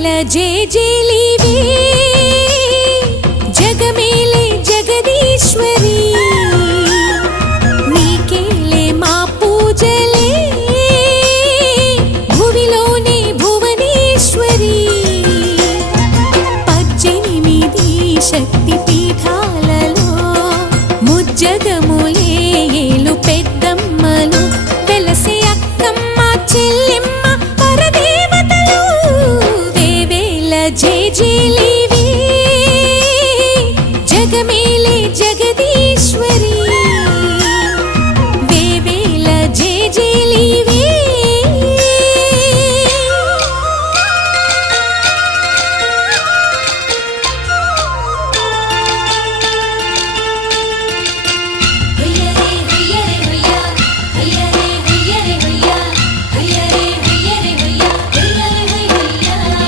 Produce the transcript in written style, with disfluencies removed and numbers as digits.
వేవేల జేజేలివే జగమేలే జగదీశ్వరి నీకేలే మా పూజలే భువిలోనే భువనేశ్వరి 18 శక్తి పీఠాలలో ముజ్జగములే ఏలు పెద్దమ్మలు వెలసే అక్కమ్మ చెల్లెమ్మ పరదేవతలు వేవేల జేజే